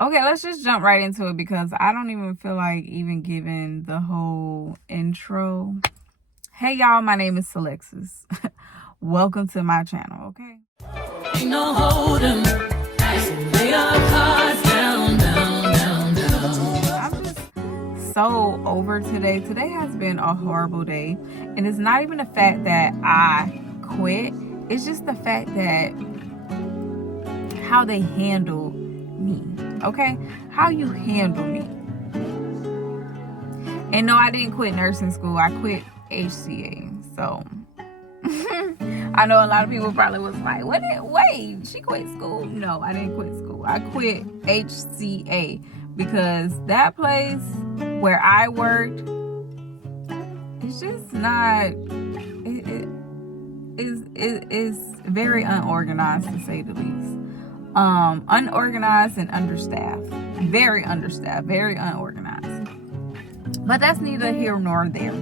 Okay, let's just jump right into it because I don't even feel like even giving the whole intro. Hey y'all, my name is Salexis. Welcome to my channel, okay? Ain't no holding. Lay our cards down. I'm just so over today. Today has been a horrible day. And it's not even the fact that I quit. It's just the fact that how they handle me, okay? How you handle me. And no, I didn't quit nursing school. I quit HCA. So I know a lot of people probably was like, wait, she quit school? No, I didn't quit school. I quit HCA because that place where I worked, it's just not, it's very unorganized, to say the least. Unorganized and understaffed. Very understaffed, very unorganized. But that's neither here nor there.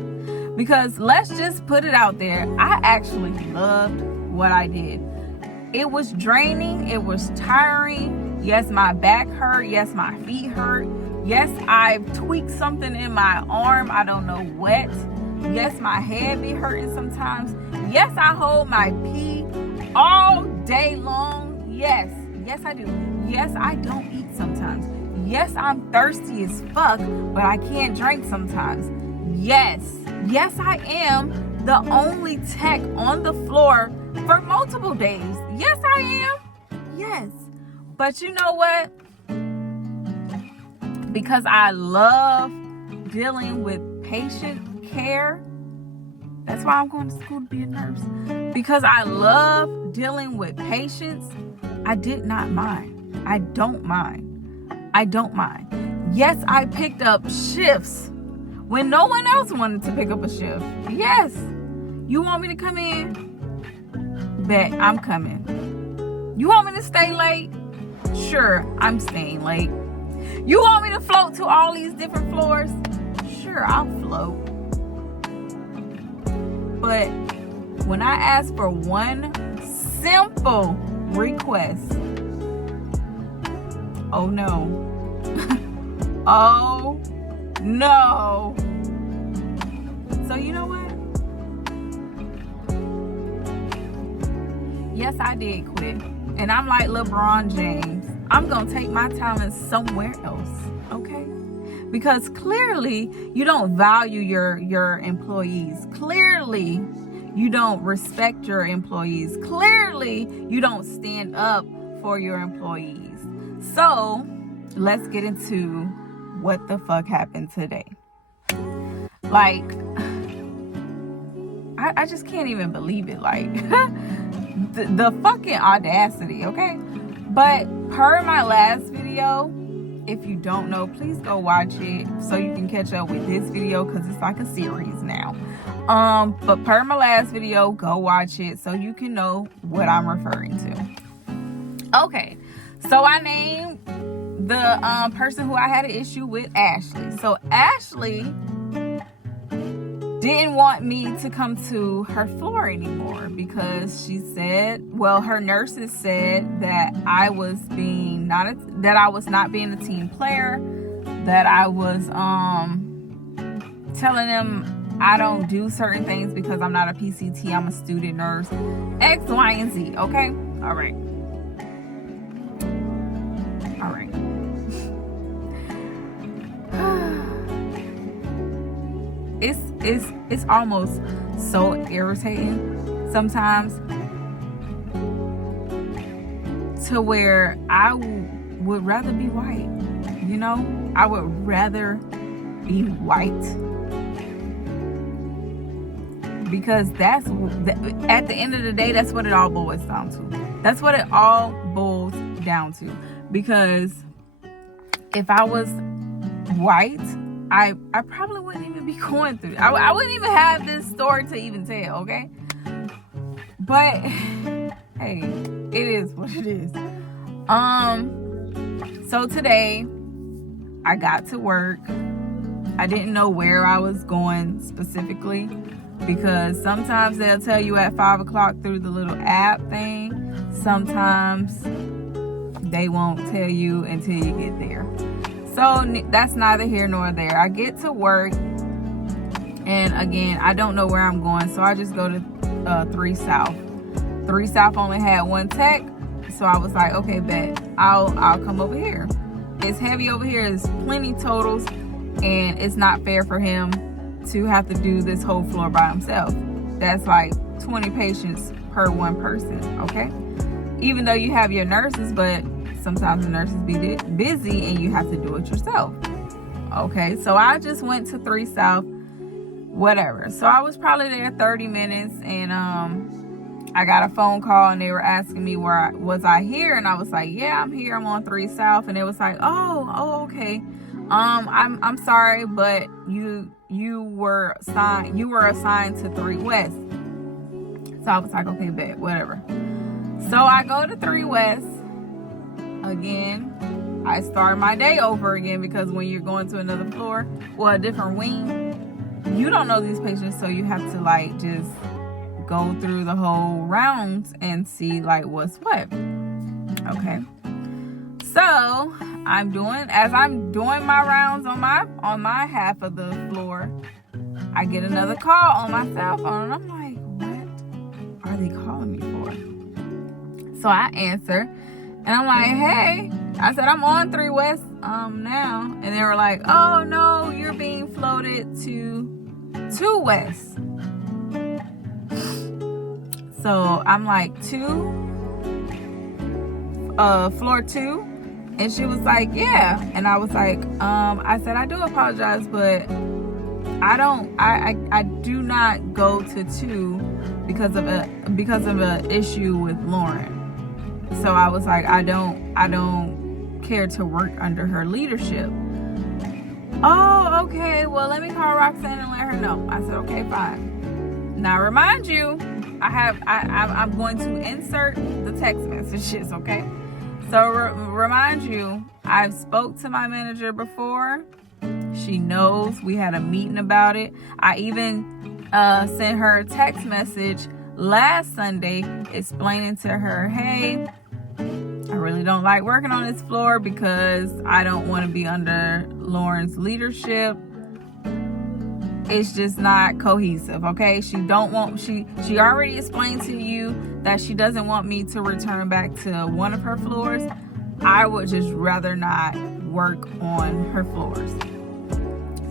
Because let's just put it out there, I actually loved what I did. It was draining, it was tiring. Yes, my back hurt. Yes, my feet hurt. Yes, I've tweaked something in my arm, I don't know what. Yes, my head be hurting sometimes. Yes, I hold my pee all day long. Yes, I do. Yes, I don't eat sometimes. Yes, I'm thirsty as fuck, but I can't drink sometimes. Yes, I am the only tech on the floor for multiple days. Yes, I am. Yes. But you know what? Because I love dealing with patient care, that's why I'm going to school to be a nurse. Because I love dealing with patients, I did not mind. I don't mind. Yes, I picked up shifts when no one else wanted to pick up a shift. Yes. You want me to come in? Bet I'm coming. You want me to stay late? Sure, I'm staying late. You want me to float to all these different floors? Sure, I'll float. But when I ask for one simple request, oh no. Oh no. So you know what? Yes, I did quit. And I'm like LeBron James. I'm going to take my talents somewhere else. Okay? Because clearly you don't value your employees. Clearly you don't respect your employees. Clearly you don't stand up for your employees. So let's get into what the fuck happened today. Like, I just can't even believe it. Like, the fucking audacity, okay? But per my last video, if you don't know, please go watch it so you can catch up with this video because it's like a series now. But per my last video, go watch it so you can know what I'm referring to. Okay, so I named the person who I had an issue with Ashley. So Ashley didn't want me to come to her floor anymore because she said, well, her nurses said that I was not being a team player, that I was telling them I don't do certain things because I'm not a PCT, I'm a student nurse, X, Y, and Z. Okay, all right. It's almost so irritating sometimes to where I would rather be white. You know, I would rather be white because that's at the end of the day, that's what it all boils down to. That's what it all boils down to. Because if I was white, I probably wouldn't even be going through it. I wouldn't even have this story to even tell, okay? But hey, it is what it is. So today I got to work. I didn't know where I was going specifically because sometimes they'll tell you at 5 o'clock through the little app thing. Sometimes they won't tell you until you get there. So that's neither here nor there. I get to work, and again, I don't know where I'm going, so I just go to 3 South. 3 South only had one tech, so I was like, okay, bet, I'll come over here. It's heavy over here. It's plenty totals, and it's not fair for him to have to do this whole floor by himself. That's like 20 patients per one person, okay? Even though you have your nurses, but sometimes the nurses be busy and you have to do it yourself. Okay, so I just went to 3 South, whatever. So I was probably there 30 minutes, and I got a phone call, and they were asking me was I here, and I was like, yeah, I'm here. I'm on 3 South, and it was like, oh, okay. I'm sorry, but you were assigned to 3 West. So I was like, okay, bet, whatever. So I go to 3 West again. I start my day over again, because when you're going to another floor, well, a different wing, you don't know these patients, so you have to like just go through the whole rounds and see like what's what. Okay. So I'm doing my rounds on my half of the floor, I get another call on my cell phone, and I'm like, what are they calling me for? So I answer, and I'm like, hey, I said, I'm on 3 West now. And they were like, oh no, you're being floated to 2 West. So I'm like, floor 2? And she was like, yeah. And I was like, I said, I do apologize, but I do not go to 2 because of an issue with Lauren. So I was like, I don't care to work under her leadership. Oh, okay, well, let me call Roxanne and let her know. I said, okay, fine. Now remind you, I'm going to insert the text messages, okay? So remind you, I've spoke to my manager before. She knows. We had a meeting about it. I even sent her a text message last Sunday explaining to her, hey, I really don't like working on this floor because I don't want to be under Lauren's leadership. It's just not cohesive, okay? She already explained to you that she doesn't want me to return back to one of her floors. I would just rather not work on her floors.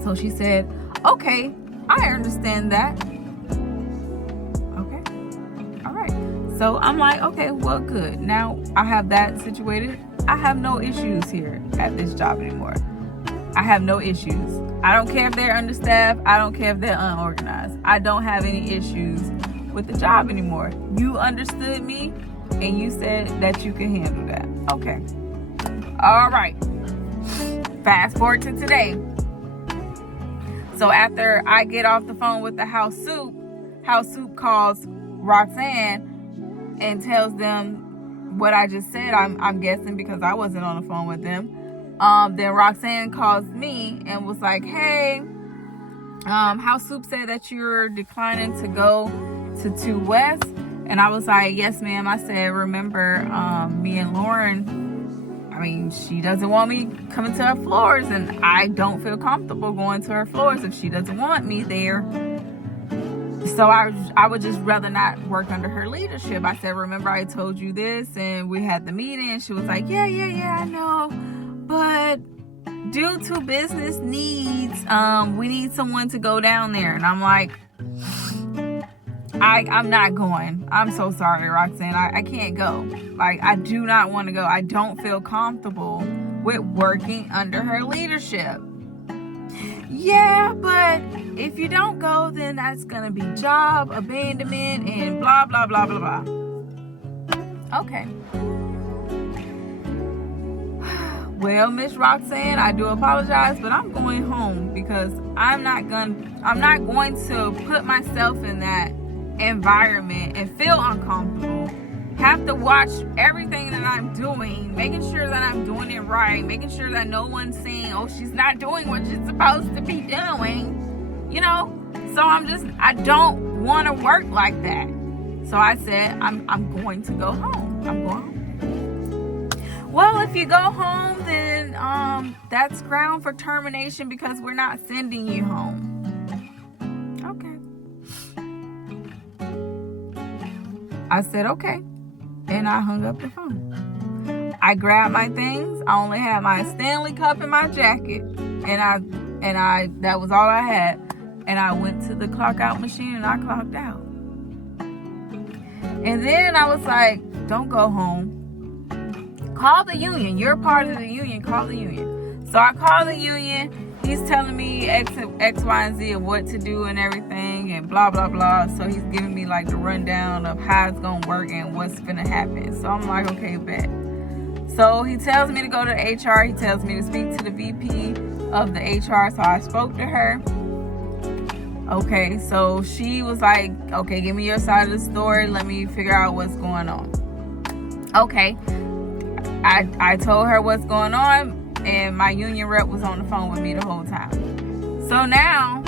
So she said, okay, I understand that. Okay, all right. So I'm like, okay, well, good. Now I have that situated. I have no issues here at this job anymore. I have no issues. I don't care if they're understaffed. I don't care if they're unorganized. I don't have any issues with the job anymore. You understood me, and you said that you can handle that. Okay. All right. Fast forward to today. So after I get off the phone with the house soup calls Roxanne and tells them what I just said. I'm guessing because I wasn't on the phone with them. Then Roxanne calls me and was like, hey, House Soup said that you're declining to go to 2 West. And I was like, yes, ma'am. I said, remember, me and Lauren, she doesn't want me coming to her floors, and I don't feel comfortable going to her floors if she doesn't want me there. So I would just rather not work under her leadership. I said, remember I told you this, and we had the meeting, and she was like, yeah, I know. But due to business needs, we need someone to go down there. And I'm like, I'm not going. I'm so sorry, Roxanne. I can't go. Like, I do not want to go. I don't feel comfortable with working under her leadership. Yeah, but if you don't go, then that's going to be job abandonment and blah, blah, blah, blah, blah. Okay. Well, Miss Roxanne, I do apologize, but I'm going home because I'm not going to put myself in that environment and feel uncomfortable. Have to watch everything that I'm doing, making sure that I'm doing it right, making sure that no one's saying, oh, she's not doing what she's supposed to be doing, so I don't want to work like that. So I said, I'm going to go home. I'm going home. well, if you go home, then that's ground for termination because we're not sending you home. Okay. I said, okay. And I hung up the phone. I grabbed my things. I only had my Stanley cup in my jacket. And I that was all I had. And I went to the clock out machine and I clocked out. And then I was like, don't go home. Call the union. You're part of the union. Call the union. So I called the union. He's telling me X, Y, and Z of what to do and everything and blah, blah, blah. So he's giving me like the rundown of how it's going to work and what's going to happen. So I'm like, okay, bet. So he tells me to go to HR. He tells me to speak to the VP of the HR. So I spoke to her. Okay, so she was like, okay, give me your side of the story. Let me figure out what's going on. Okay. I told her what's going on. And my union rep was on the phone with me the whole time. So now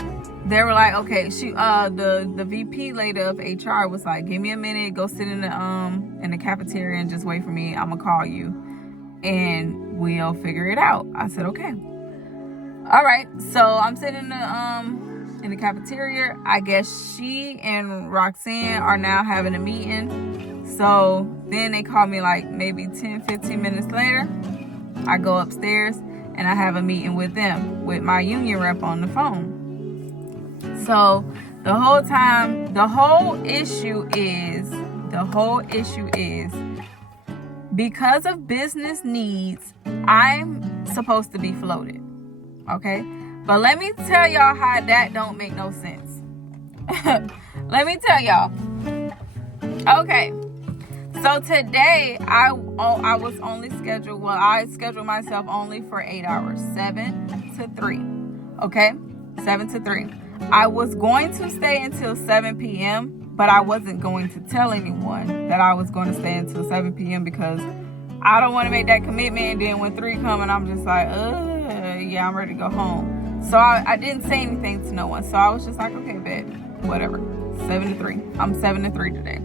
they were like, okay, the VP lady of HR was like, give me a minute, go sit in the cafeteria and just wait for me. I'm gonna call you and we'll figure it out. I said, okay. All right. So I'm sitting in the cafeteria. I guess she and Roxanne are now having a meeting. So then they call me like maybe 10-15 minutes later. I go upstairs and I have a meeting with them, with my union rep on the phone. So the whole time, the whole issue is because of business needs, I'm supposed to be floated. Okay? But let me tell y'all how that don't make no sense. Let me tell y'all. Okay. So today, I was only scheduled, I scheduled myself only for 8 hours, 7 to 3, okay? 7 to 3. I was going to stay until 7 p.m., but I wasn't going to tell anyone that I was going to stay until 7 p.m. because I don't want to make that commitment, and then when 3 come and I'm just like, yeah, I'm ready to go home. So I didn't say anything to no one, so I was just like, okay, bet, whatever, 7 to 3. I'm 7 to 3 today.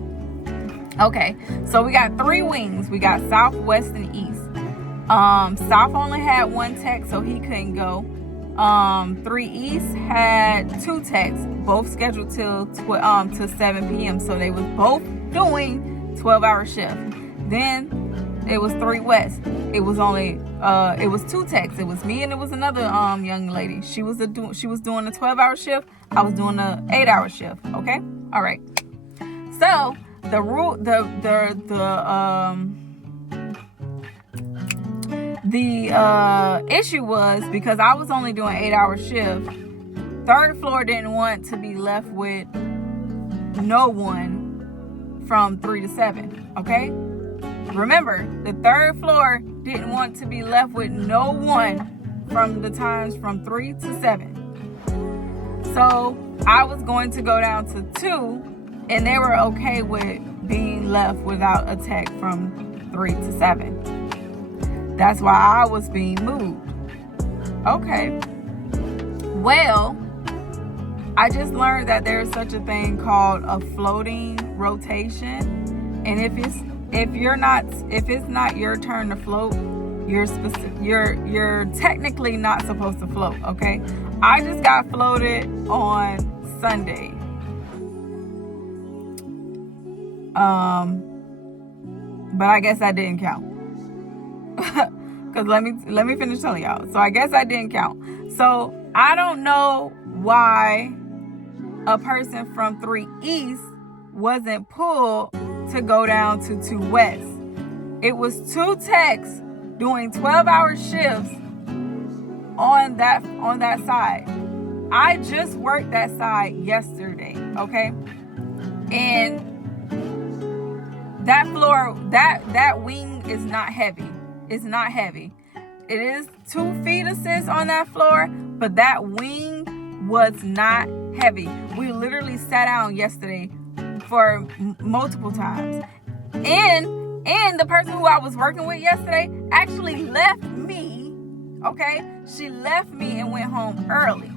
Okay, so we got 3 wings. We got South, West, and East. South only had 1 tech, so he couldn't go. 3 East had 2 techs, both scheduled till 7 p.m. So they was both doing 12-hour shift. Then it was 3 West. It was only it was 2 techs. It was me and it was another young lady. She was doing a 12-hour shift. I was doing a 8-hour shift. Okay, all right. So the issue was because I was only doing 8-hour shift. 3rd floor didn't want to be left with no one from 3 to 7. Okay, remember the 3rd floor didn't want to be left with no one from the times from 3 to 7. So I was going to go down to 2. And they were okay with being left without a tech from 3 to 7. That's why I was being moved. Okay. Well, I just learned that there's such a thing called a floating rotation. And if it's not your turn to float, you're technically not supposed to float, okay? I just got floated on Sunday. But I guess that didn't count. Cause let me finish telling y'all. So I guess that didn't count. So I don't know why a person from 3 East wasn't pulled to go down to 2 West. It was 2 techs doing 12-hour shifts on that side. I just worked that side yesterday, okay? And that floor, that wing is not heavy. It's not heavy. It is 2 feet assist on that floor, but that wing was not heavy. We literally sat down yesterday for multiple times. And the person who I was working with yesterday actually left me, okay? She left me and went home early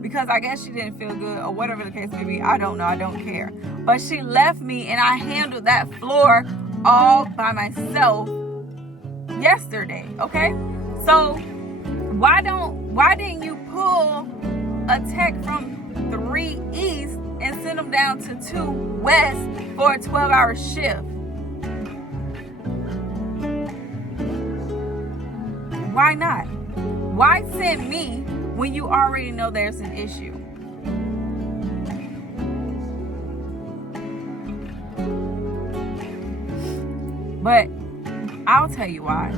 because I guess she didn't feel good or whatever the case may be. I don't know. I don't care. But she left me and I handled that floor all by myself yesterday, okay? So why didn't you pull a tech from 3 East and send them down to 2 West for a 12-hour shift? Why not? Why send me when you already know there's an issue? But I'll tell you why.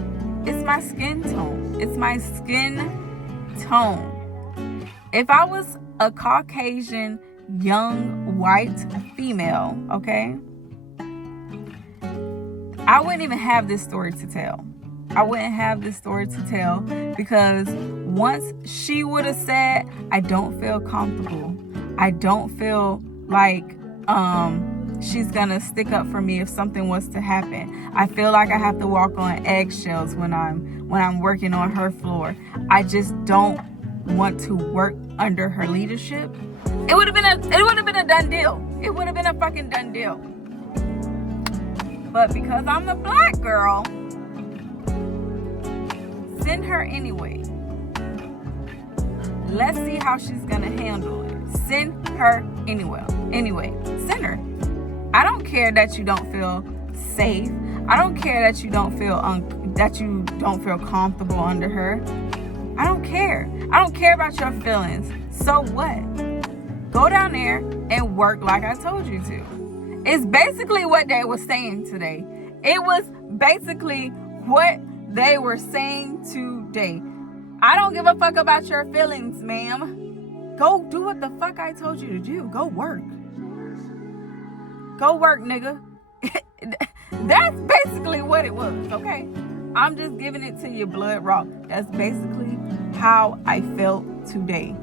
It's my skin tone. It's my skin tone. If I was a Caucasian, young, white female, okay, I wouldn't even have this story to tell. I wouldn't have this story to tell because once she would have said, I don't feel comfortable. I don't feel like she's gonna stick up for me if something was to happen. I feel like I have to walk on eggshells when I'm working on her floor. I just don't want to work under her leadership. It would have been a done deal. It would have been a fucking done deal. But because I'm the black girl, send her anyway. Let's see how she's gonna handle it. Send her anyway. Send her. I don't care that you don't feel safe. I don't care that you don't feel comfortable under her. I don't care. I don't care about your feelings. So what? Go down there and work like I told you to. It's basically what they were saying today. It was basically what they were saying today. I don't give a fuck about your feelings, ma'am. Go do what the fuck I told you to do. Go work. Go work, nigga. That's basically what it was, okay? I'm just giving it to you blood raw. That's basically how I felt today.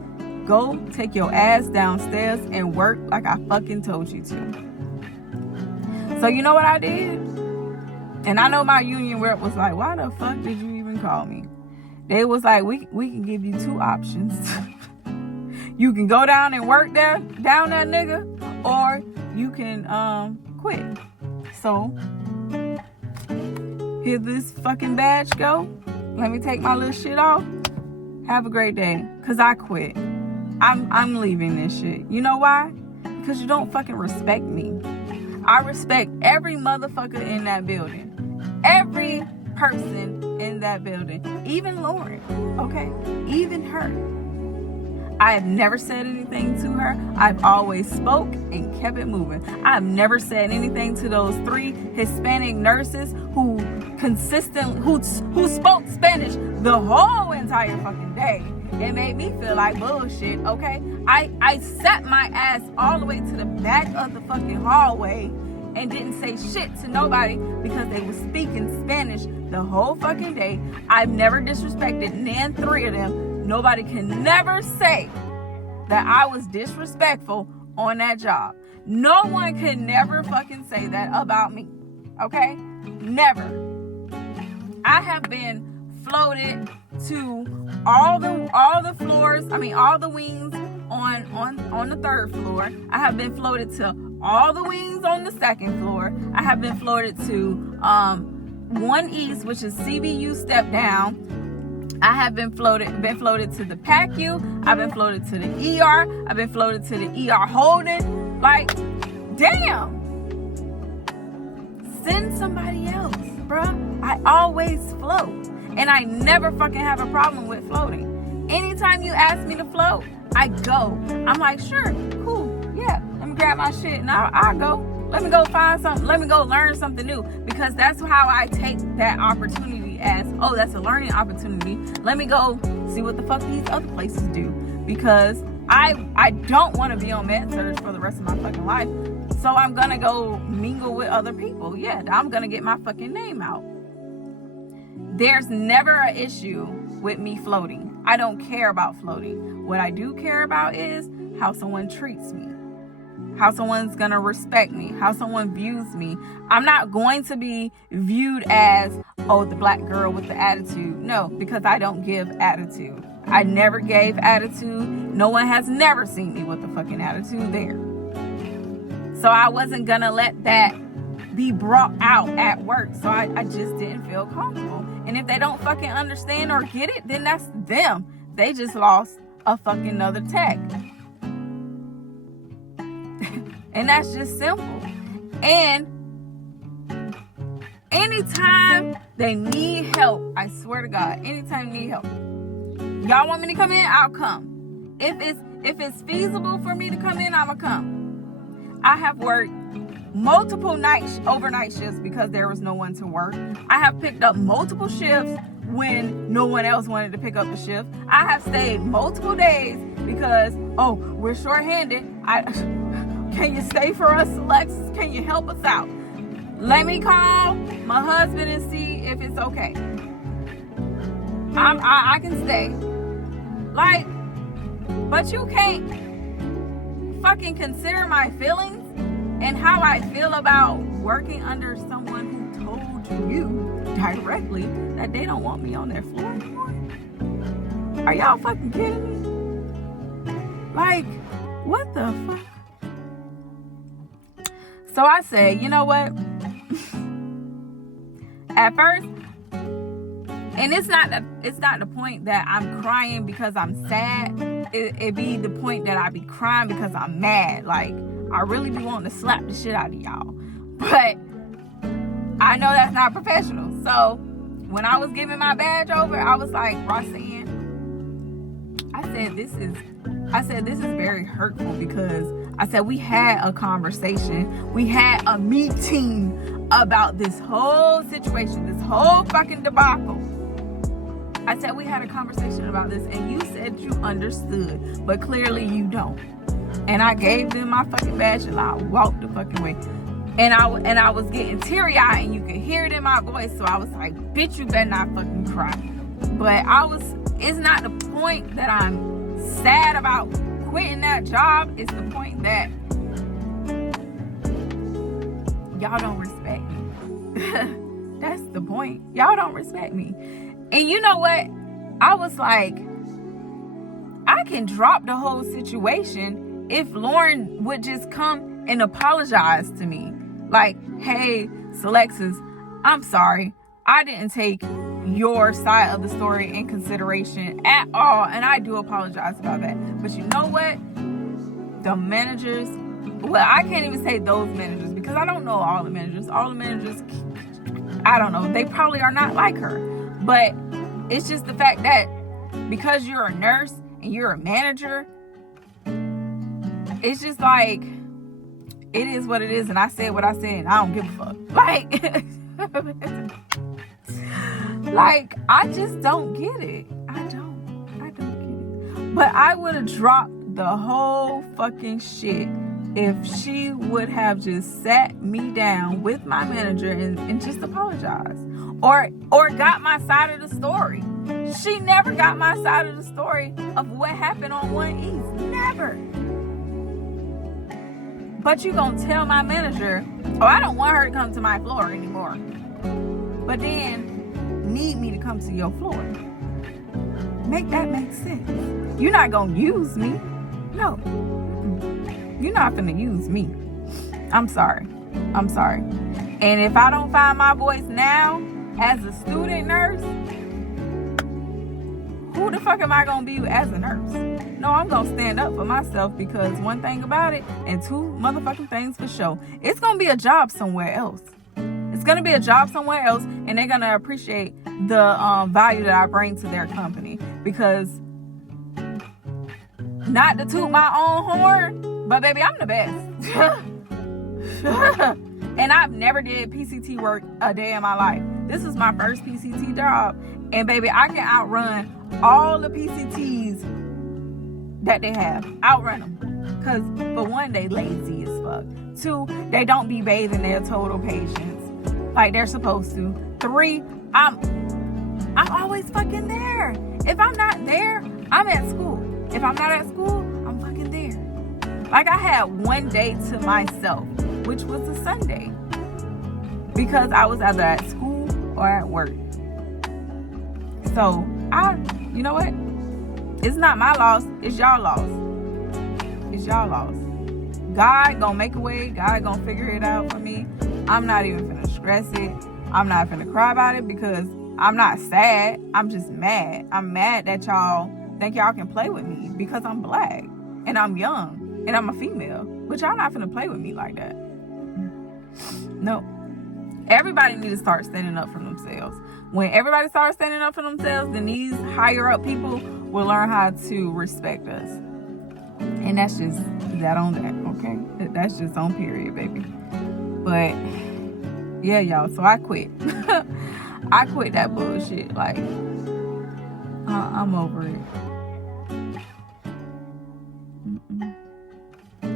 Go take your ass downstairs and work like I fucking told you to. So you know what I did? And I know my union rep was like, why the fuck did you even call me? They was like, we can give you 2 options. You can go down and work down that nigga, or you can quit. So here this fucking badge go. Let me take my little shit off. Have a great day. Cause I quit. I'm leaving this shit. You know why? Because you don't fucking respect me. I respect every motherfucker in that building. Every person in that building. Even Lauren. Okay? Even her. I have never said anything to her. I've always spoke and kept it moving. I've never said anything to those 3 Hispanic nurses who spoke Spanish the whole entire fucking day. It made me feel like bullshit, okay? I sat my ass all the way to the back of the fucking hallway and didn't say shit to nobody because they were speaking Spanish the whole fucking day. I've never disrespected none 3 of them. Nobody can never say that I was disrespectful on that job. No one can never fucking say that about me. Okay? Never. I have been floated to all the floors, all the wings on the 3rd floor. I have been floated to all the wings on the 2nd floor. I have been floated to 1 East, which is CBU step down. I have been floated to the PACU. I've been floated to the ER. I've been floated to the ER holding. Like, damn. Send somebody else, bruh. I always float. And I never fucking have a problem with floating. Anytime you ask me to float, I go. I'm like, sure, cool, yeah. Let me grab my shit and I'll go. Let me go find something. Let me go learn something new. Because that's how I take that opportunity as, oh, that's a learning opportunity. Let me go see what the fuck these other places do. Because I don't want to be on med surg for the rest of my fucking life. So I'm going to go mingle with other people. Yeah, I'm going to get my fucking name out. There's never an issue with me floating. I don't care about floating. What I do care about is how someone treats me. How someone's gonna respect me, how someone views me. I'm not going to be viewed as, oh, the black girl with the attitude. No, because I don't give attitude. I never gave attitude. No one has never seen me with a fucking attitude there. So I wasn't gonna let that be brought out at work. So I just didn't feel comfortable. And if they don't fucking understand or get it, then that's them. They just lost a fucking another tech. And that's just simple. And anytime they need help, I swear to God, anytime they need help, y'all want me to come in, I'll come. If it's feasible for me to come in, I'ma come. I have worked multiple overnight shifts because there was no one to work. I have picked up multiple shifts when no one else wanted to pick up the shift. I have stayed multiple days because, oh, we're shorthanded. Can you stay for us, Salexis? Can you help us out? Let me call my husband and see if it's okay. I can stay. Like, but you can't fucking consider my feelings and how I feel about working under someone who told you directly that they don't want me on their floor anymore. Are y'all fucking kidding me? Like, what the fuck? So I say, you know what? At first, and it's not the point that I'm crying because I'm sad. It be the point that I be crying because I'm mad. Like, I really be wanting to slap the shit out of y'all. But I know that's not professional. So when I was giving my badge over, I was like, Roxanne, I said this is very hurtful because I said we had a conversation. We had a meeting about this whole situation, this whole fucking debacle. I said we had a conversation about this and you said you understood, but clearly you don't. And I gave them my fucking badge and I walked the fucking way. And I was getting teary-eyed and you could hear it in my voice. So I was like, bitch, you better not fucking cry. But it's not the point that I'm sad about quitting that job. It's the point that y'all don't respect me. That's the point. Y'all don't respect me. And you know what? I was like, I can drop the whole situation if Lauren would just come and apologize to me. Like, hey, Salexis, I'm sorry. I didn't take your side of the story in consideration at all. And I do apologize about that. But you know what? The managers, well, I can't even say those managers because I don't know all the managers. All the managers, I don't know. They probably are not like her. But it's just the fact that because you're a nurse and you're a manager, it's just like, it is what it is. And I said what I said and I don't give a fuck. Like, I just don't get it. I don't get it. But I would have dropped the whole fucking shit if she would have just sat me down with my manager and just apologized. Or got my side of the story. She never got my side of the story of what happened on 1 East. Never. But you gonna tell my manager, oh, I don't want her to come to my floor anymore. But then need me to come to your floor. Make that make sense. You're not gonna use me. No. You're not gonna use me. I'm sorry. And if I don't find my voice now as a student nurse, who the fuck am I gonna be as a nurse? No, I'm gonna stand up for myself because one thing about it, and two motherfucking things for sure, it's gonna be a job somewhere else. It's gonna be a job somewhere else, and they're gonna appreciate the value that I bring to their company. Because, not to toot my own horn, but baby, I'm the best. And I've never did PCT work a day in my life. This is my first PCT job. And baby, I can outrun all the PCTs that they have. Outrun them. Because for one, they lazy as fuck. Two, they don't be bathing their total patients like they're supposed to. Three, I'm always fucking there. If I'm not there, I'm at school. If I'm not at school, I'm fucking there. Like, I had one day to myself, which was a Sunday, because I was either at school or at work. So, you know what? It's not my loss. It's y'all loss. It's y'all loss. God gonna make a way. God gonna figure it out for me. I'm not even finna stress it. I'm not finna cry about it because I'm not sad. I'm just mad. I'm mad that y'all think y'all can play with me because I'm black and I'm young and I'm a female. But y'all not finna play with me like that. No. Everybody need to start standing up for themselves. When everybody starts standing up for themselves, then these higher up people will learn how to respect us. And that's just that on that, okay? That's just on period, baby. But yeah, y'all, so I quit. I quit that bullshit. Like, I'm over it.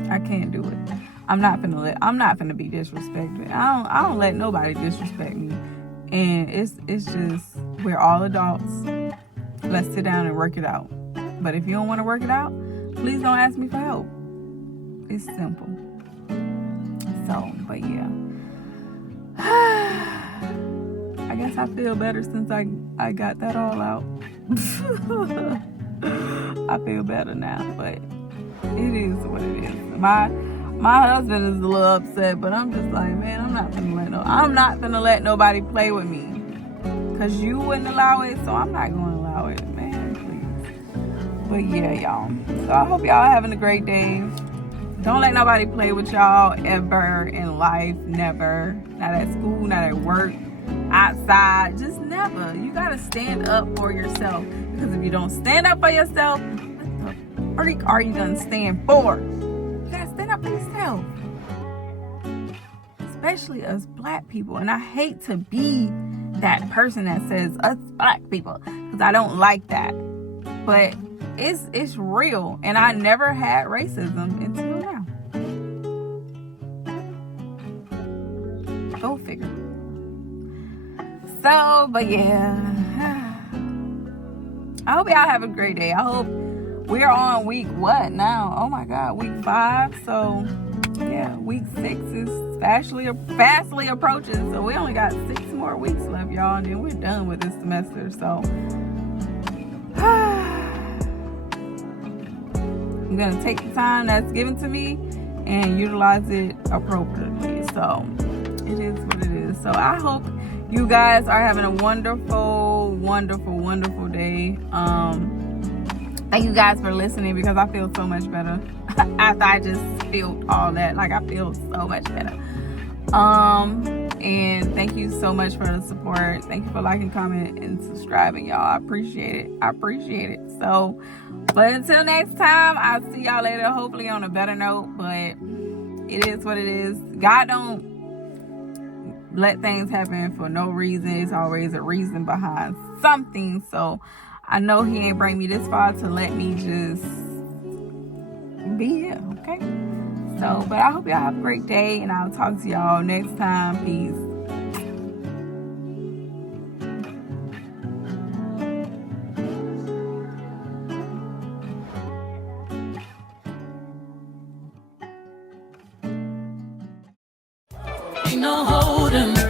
I can't do it. I'm not finna be disrespected. I don't let nobody disrespect me. And it's just, we're all adults. Let's sit down and work it out. But if you don't want to work it out, please don't ask me for help. It's simple. So, but yeah. I guess I feel better since I got that all out. I feel better now, but it is what it is. My husband is a little upset, but I'm just like, man, I'm not gonna let nobody play with me. Cause you wouldn't allow it, so I'm not gonna allow it, man, please. But yeah, y'all. So I hope y'all having a great day. Don't let nobody play with y'all ever in life, never. Not at school, not at work, outside, just never. You gotta stand up for yourself. Because if you don't stand up for yourself, what the freak are you gonna stand for? You gotta stand up for yourself. Especially us black people. And I hate to be that person that says us black people, because I don't like that. But it's real, and I never had racism until now. Go figure. So, but yeah, I hope y'all have a great day. I hope we're on week what now? Oh my God, week 5. So yeah, week 6 is fastly approaching. So we only got 6 more weeks left, y'all, and then we're done with this semester. So I'm gonna take the time that's given to me and utilize it appropriately. So it is what it is. So I hope you guys are having a wonderful, wonderful, wonderful day. Thank you guys for listening, because I feel so much better after I just felt all that. Like, I feel so much better. And thank you so much for the support. Thank you for liking, commenting, and subscribing, y'all. I appreciate it. So, but until next time, I'll see y'all later, hopefully on a better note. But it is what it is. God don't let things happen for no reason. It's always a reason behind something. So I know he ain't bring me this far to let me just be here, okay? So, but I hope y'all have a great day, and I'll talk to y'all next time. Peace. Ain't no holding.